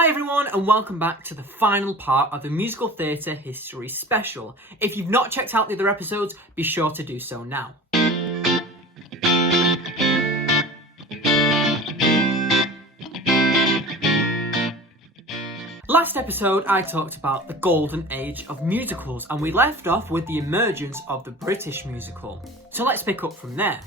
Hi everyone and welcome back to the final part of the musical theatre history special. If you've not checked out the other episodes, be sure to do so now. Last episode I talked about the golden age of musicals and we left off with the emergence of the British musical. So let's pick up from there.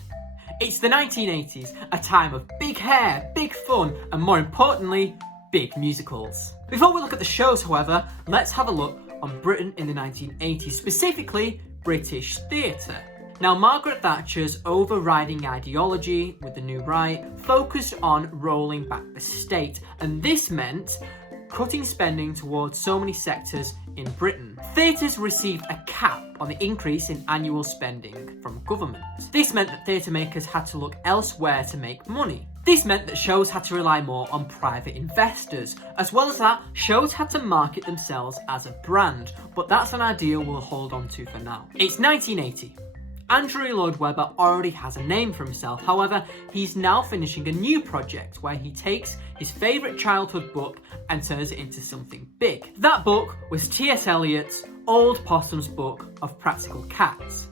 It's the 1980s, a time of big hair, big fun and more importantly, big musicals. Before we look at the shows, however, let's have a look on Britain in the 1980s, specifically British theatre. Now, Margaret Thatcher's overriding ideology with the New Right focused on rolling back the state, and this meant cutting spending towards so many sectors in Britain. Theatres received a cap on the increase in annual spending from government. This meant that theatre makers had to look elsewhere to make money. This meant that shows had to rely more on private investors. As well as that, shows had to market themselves as a brand, but that's an idea we'll hold on to for now. It's 1980. Andrew Lloyd Webber already has a name for himself, however, he's now finishing a new project where he takes his favourite childhood book and turns it into something big. That book was T.S. Eliot's Old Possum's Book of Practical Cats.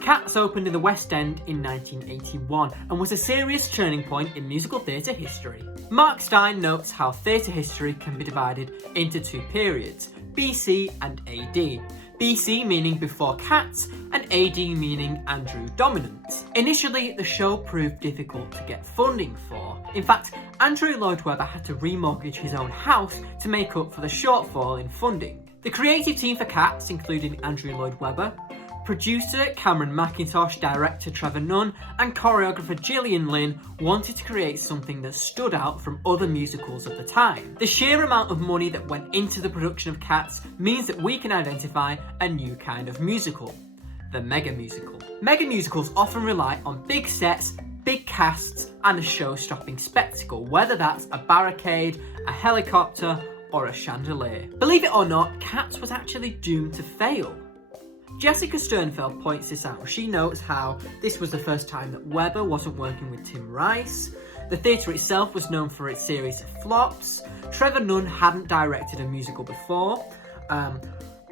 Cats opened in the West End in 1981 and was a serious turning point in musical theatre history. Mark Stein notes how theatre history can be divided into two periods, BC and AD. BC meaning before Cats and AD meaning Andrew dominance. Initially, the show proved difficult to get funding for. In fact, Andrew Lloyd Webber had to remortgage his own house to make up for the shortfall in funding. The creative team for Cats, including Andrew Lloyd Webber, producer Cameron Mackintosh, director Trevor Nunn, and choreographer Gillian Lynn wanted to create something that stood out from other musicals of the time. The sheer amount of money that went into the production of Cats means that we can identify a new kind of musical, the megamusical. Megamusicals often rely on big sets, big casts, and a show-stopping spectacle, whether that's a barricade, a helicopter, or a chandelier. Believe it or not, Cats was actually doomed to fail. Jessica Sternfeld points this out. She notes how this was the first time that Webber wasn't working with Tim Rice. The theatre itself was known for its series of flops. Trevor Nunn hadn't directed a musical before.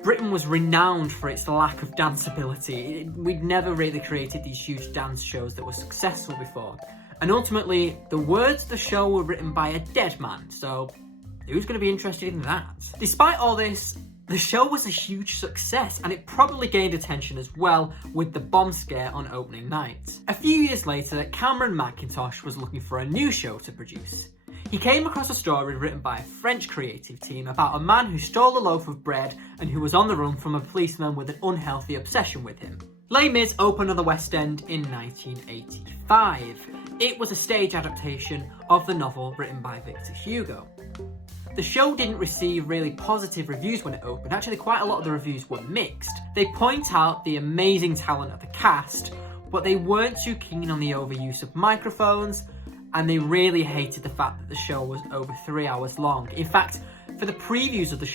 Britain was renowned for its lack of danceability. We'd never really created these huge dance shows that were successful before. And ultimately, the words of the show were written by a dead man, so who's going to be interested in that? Despite all this, the show was a huge success and it probably gained attention as well with the bomb scare on opening night. A few years later, Cameron Mackintosh was looking for a new show to produce. He came across a story written by a French creative team about a man who stole a loaf of bread and who was on the run from a policeman with an unhealthy obsession with him. Les Mis opened on the West End in 1985. It was a stage adaptation of the novel written by Victor Hugo. The show didn't receive really positive reviews when it opened. Actually, quite a lot of the reviews were mixed. They point out the amazing talent of the cast, but they weren't too keen on the overuse of microphones, and they really hated the fact that the show was over 3 hours long. In fact, for the previews of the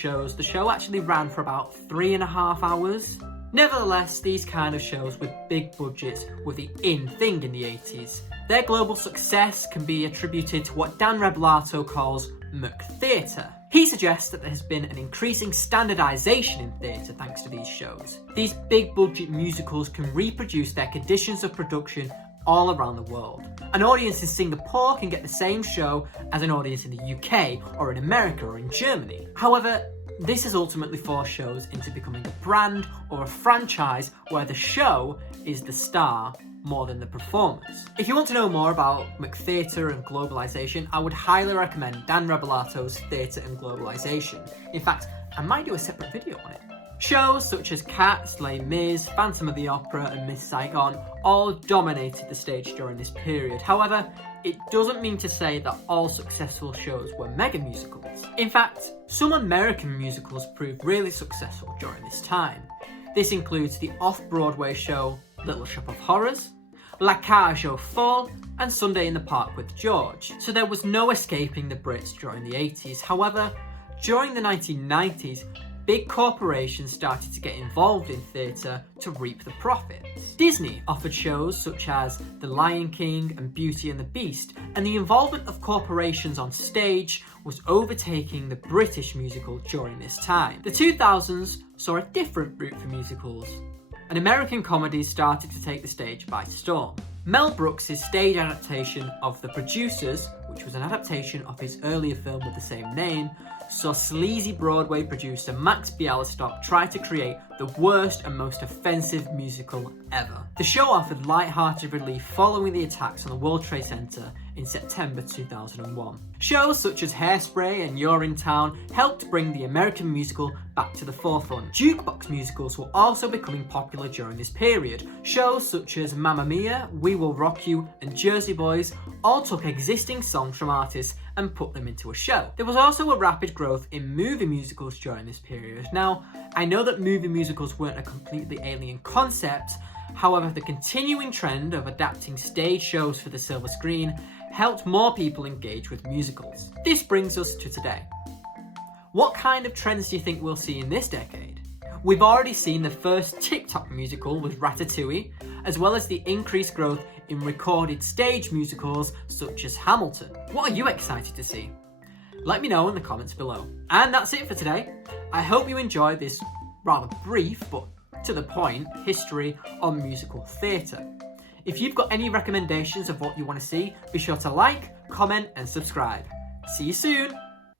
show actually ran for about 3.5 hours. Nevertheless, these kind of shows with big budgets were the in thing in the 80s. Their global success can be attributed to what Dan Rebelato calls McTheatre. He suggests that there has been an increasing standardisation in theatre thanks to these shows. These big budget musicals can reproduce their conditions of production all around the world. An audience in Singapore can get the same show as an audience in the UK or in America or in Germany. However, this has ultimately forced shows into becoming a brand or a franchise where the show is the star more than the performers. If you want to know more about McTheatre and globalisation, I would highly recommend Dan Rebelato's Theatre and Globalisation. In fact, I might do a separate video on it. Shows such as Cats, Les Mis, Phantom of the Opera and Miss Saigon all dominated the stage during this period. However, it doesn't mean to say that all successful shows were mega musicals. In fact, some American musicals proved really successful during this time. This includes the off-Broadway show Little Shop of Horrors, La Cage aux Folles, and Sunday in the Park with George. So there was no escaping the Brits during the 80s. However, during the 1990s, big corporations started to get involved in theatre to reap the profits. Disney offered shows such as The Lion King and Beauty and the Beast, and the involvement of corporations on stage was overtaking the British musical during this time. The 2000s saw a different route for musicals, and American comedies started to take the stage by storm. Mel Brooks' stage adaptation of The Producers, which was an adaptation of his earlier film with the same name, saw sleazy Broadway producer Max Bialystock try to create the worst and most offensive musical ever. The show offered light-hearted relief following the attacks on the World Trade Center in September 2001. Shows such as Hairspray and You're in Town helped bring the American musical back to the forefront. Jukebox musicals were also becoming popular during this period. Shows such as Mamma Mia, We Will Rock You, and Jersey Boys all took existing songs from artists and put them into a show. There was also a rapid growth in movie musicals during this period. Now, I know that movie musicals weren't a completely alien concept, however, the continuing trend of adapting stage shows for the silver screen helped more people engage with musicals. This brings us to today. What kind of trends do you think we'll see in this decade? We've already seen the first TikTok musical with Ratatouille, as well as the increased growth in recorded stage musicals such as Hamilton. What are you excited to see? Let me know in the comments below. And that's it for today. I hope you enjoyed this rather brief but to the point history on musical theatre. If you've got any recommendations of what you want to see, be sure to like, comment and subscribe. See you soon!